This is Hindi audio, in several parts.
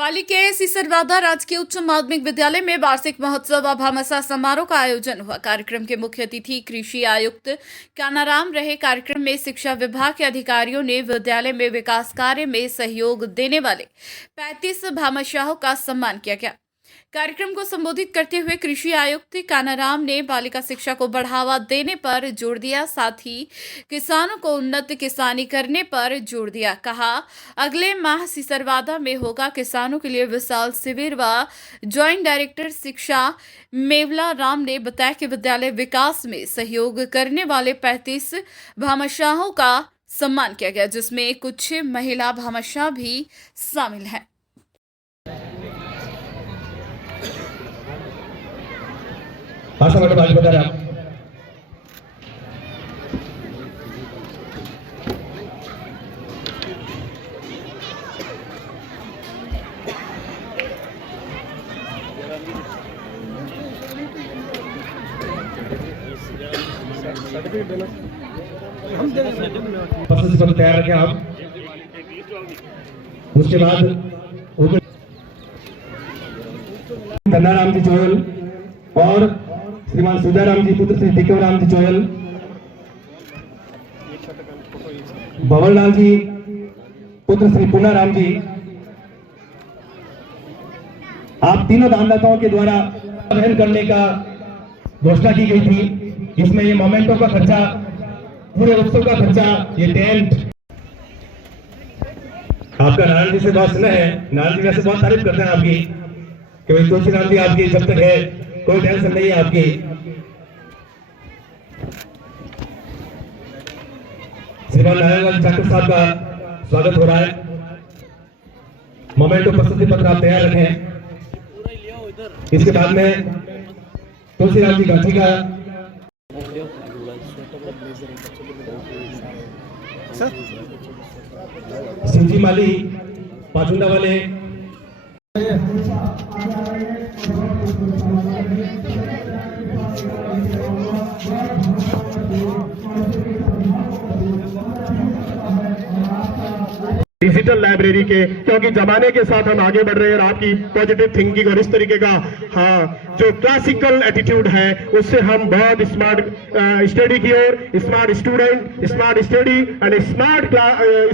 पाली के सिसरवादा राजकीय उच्च माध्यमिक विद्यालय में वार्षिक महोत्सव व भामाशाह समारोह का आयोजन हुआ। कार्यक्रम के मुख्य अतिथि कृषि आयुक्त कानाराम रहे। कार्यक्रम में शिक्षा विभाग के अधिकारियों ने विद्यालय में विकास कार्य में सहयोग देने वाले 35 भामाशाहों का सम्मान किया गया। कार्यक्रम को संबोधित करते हुए कृषि आयुक्त कानाराम ने बालिका शिक्षा को बढ़ावा देने पर जोर दिया, साथ ही किसानों को उन्नत किसानी करने पर जोर दिया। कहा, अगले माह सिसरवादा में होगा किसानों के लिए विशाल शिविर व ज्वाइंट डायरेक्टर शिक्षा मेवला राम ने बताया कि विद्यालय विकास में सहयोग करने वाले 35 भामाशाहों का सम्मान किया गया, जिसमें कुछ महिला भामाशाह भी शामिल हैं। भाषा मैडम आज बता रहे आप। सब तैयार रखें आप। उसके बाद कानाराम जी चोयल और श्रीमान सुधाराम जी पुत्र श्री टिकवराम जी चोयल, भंवरलाल जी पुत्र श्री पूनाराम जी, आप तीनों दानदाताओं के द्वारा वहन करने का घोषणा की गई थी। इसमें ये मोमेंटो का खर्चा, पूरे उत्सव का खर्चा, ये टेंट। आपका नारायण जी से बहुत स्नेह है। नारायण जी वैसे बहुत तारीफ करते हैं आपकी कि भाई तुलसीराम जी आपकी जब तक है कोई टेंशन नहीं है आपकी। श्रीमान नारायण ठाकुर साहब का स्वागत हो रहा है। मोमेंटो प्रस्तुति पत्र आप तैयार रखें। इसके बाद में तुलसीराम जी गांधी का सिंजी माली पाचुंदा वाले डिजिटल लाइब्रेरी के, क्योंकि जमाने के साथ हम आगे बढ़ रहे हैं और आपकी पॉजिटिव थिंकिंग और इस तरीके का जो क्लासिकल एटीट्यूड है उससे हम बहुत स्मार्ट स्टडी की ओर, smart student, smart study and smart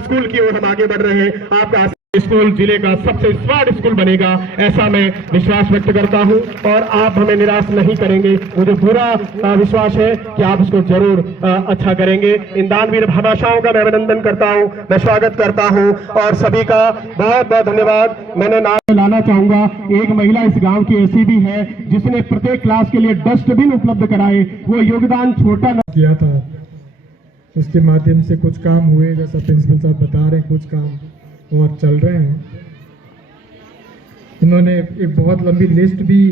school की ओर हम आगे बढ़ रहे हैं। आपका स्कूल जिले का सबसे स्मार्ट स्कूल बनेगा, ऐसा मैं विश्वास व्यक्त करता हूं और आप हमें निराश नहीं करेंगे। मुझे पूरा विश्वास है कि आप इसको जरूर अच्छा करेंगे। इन दानवीर भामाशाहों का मैं अभिनंदन करता हूं, मैं स्वागत करता हूं और सभी का बहुत बहुत धन्यवाद। मैंने नाम लाना चाहूंगा, एक महिला इस गांव की ऐसी भी है जिसने प्रत्येक क्लास के लिए डस्टबिन उपलब्ध कराए। वो योगदान छोटा न किया था, उसके माध्यम से कुछ काम हुए, जैसा प्रिंसिपल साहब बता रहे हैं, कुछ काम और चल रहे हैं। इन्होंने एक बहुत लंबी लिस्ट भी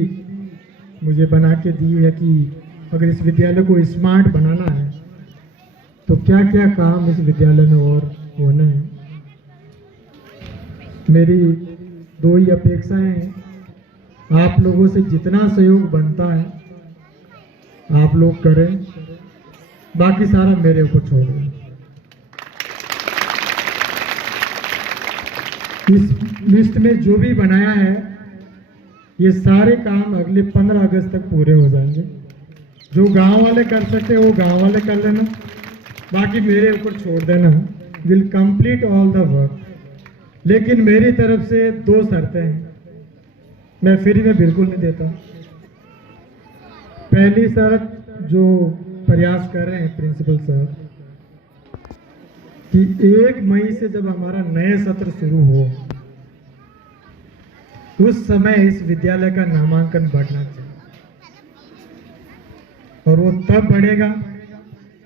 मुझे बना के दी है कि अगर इस विद्यालय को स्मार्ट बनाना है तो क्या क्या काम इस विद्यालय में और होना है। मेरी दो ही अपेक्षाएं हैं, आप लोगों से जितना सहयोग बनता है आप लोग करें, बाकी सारा मेरे ऊपर छोड़ दें। इस लिस्ट में जो भी बनाया है ये सारे काम अगले 15 अगस्त तक पूरे हो जाएंगे। जो गांव वाले कर सकते वो गांव वाले कर लेना, बाकी मेरे ऊपर छोड़ देना। Will complete all the work. लेकिन मेरी तरफ से 2 शर्तें हैं, मैं फ्री में बिल्कुल नहीं देता। पहली शर्त, जो प्रयास कर रहे हैं प्रिंसिपल साहब कि 1 मई से जब हमारा नया सत्र शुरू हो उस समय इस विद्यालय का नामांकन बढ़ना चाहिए, और वो तब बढ़ेगा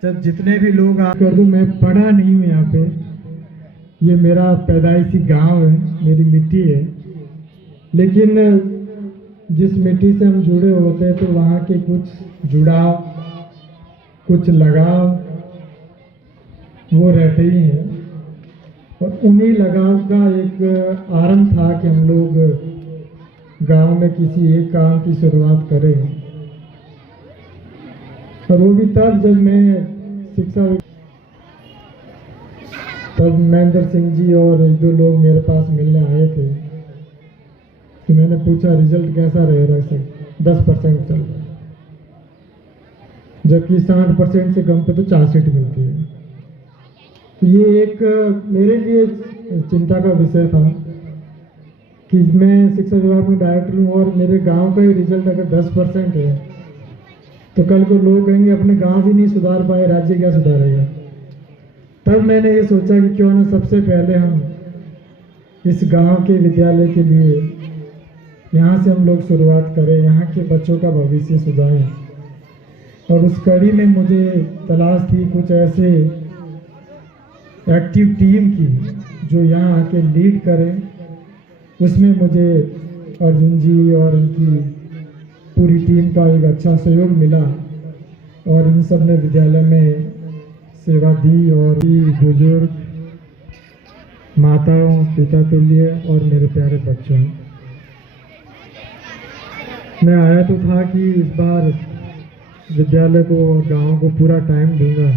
जब जितने भी लोग कर दूं। मैं पढ़ा नहीं हूँ यहाँ पे, ये मेरा पैदाइशी गांव है, मेरी मिट्टी है, लेकिन जिस मिट्टी से हम जुड़े होते हैं तो वहाँ के कुछ जुड़ाव, कुछ लगाव वो रहते ही हैं। और उन्हीं लगाव का एक आरंभ था कि हम लोग गांव में किसी एक काम की शुरुआत करें, और वो भी तब जब मैं शिक्षा, तब महेंद्र सिंह जी और 1-2 लोग मेरे पास मिलने आए थे पूछा रिजल्ट कैसा रहेगा सर, 10% चल रहा है, जबकि 60% से कम पे तो चार्जशीट मिलती है। तो ये एक मेरे लिए चिंता का विषय था कि मैं शिक्षा विभाग में डायरेक्टर हूँ और मेरे गांव का ही रिजल्ट अगर 10% है तो कल को लोग कहेंगे अपने गांव भी नहीं सुधार पाए, राज्य क्या सुधारेगा। तब मैंने ये सोचा कि क्यों ना सबसे पहले हम इस गांव के विद्यालय के लिए यहाँ से हम लोग शुरुआत करें, यहाँ के बच्चों का भविष्य सुधारें। और उस कड़ी में मुझे तलाश थी कुछ ऐसे एक्टिव टीम की जो यहाँ आके लीड करें। उसमें मुझे अर्जुन जी और इनकी पूरी टीम का एक अच्छा सहयोग मिला और इन सब ने विद्यालय में सेवा दी। और बुजुर्ग माताओं, पिता तुल्य और मेरे प्यारे बच्चों, मैं आया तो था कि इस बार विद्यालय को और गाँव को पूरा टाइम दूंगा,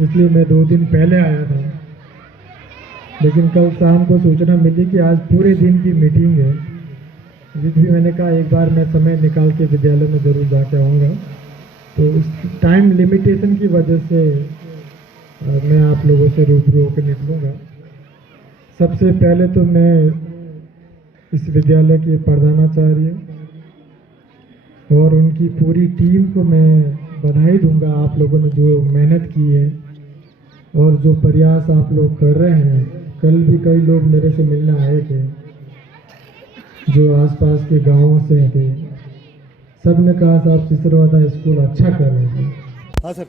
इसलिए मैं 2 दिन पहले आया था। लेकिन कल शाम को सूचना मिली कि आज पूरे दिन की मीटिंग है, जिस भी मैंने कहा एक बार मैं समय निकाल के विद्यालय में ज़रूर जाके आऊँगा। तो उस टाइम लिमिटेशन की वजह से मैं आप लोगों से रूबरू होकर निकलूँगा। सबसे पहले तो मैं इस विद्यालय के प्रधानाचार्य और उनकी पूरी टीम को मैं बधाई दूंगा, आप लोगों ने जो मेहनत की है और जो प्रयास आप लोग कर रहे हैं। कल भी कई लोग मेरे से मिलने आए थे जो आसपास के गांवों से थे, सब ने कहा साहब सिसरवादा स्कूल अच्छा कर रहे थे। हाँ सर।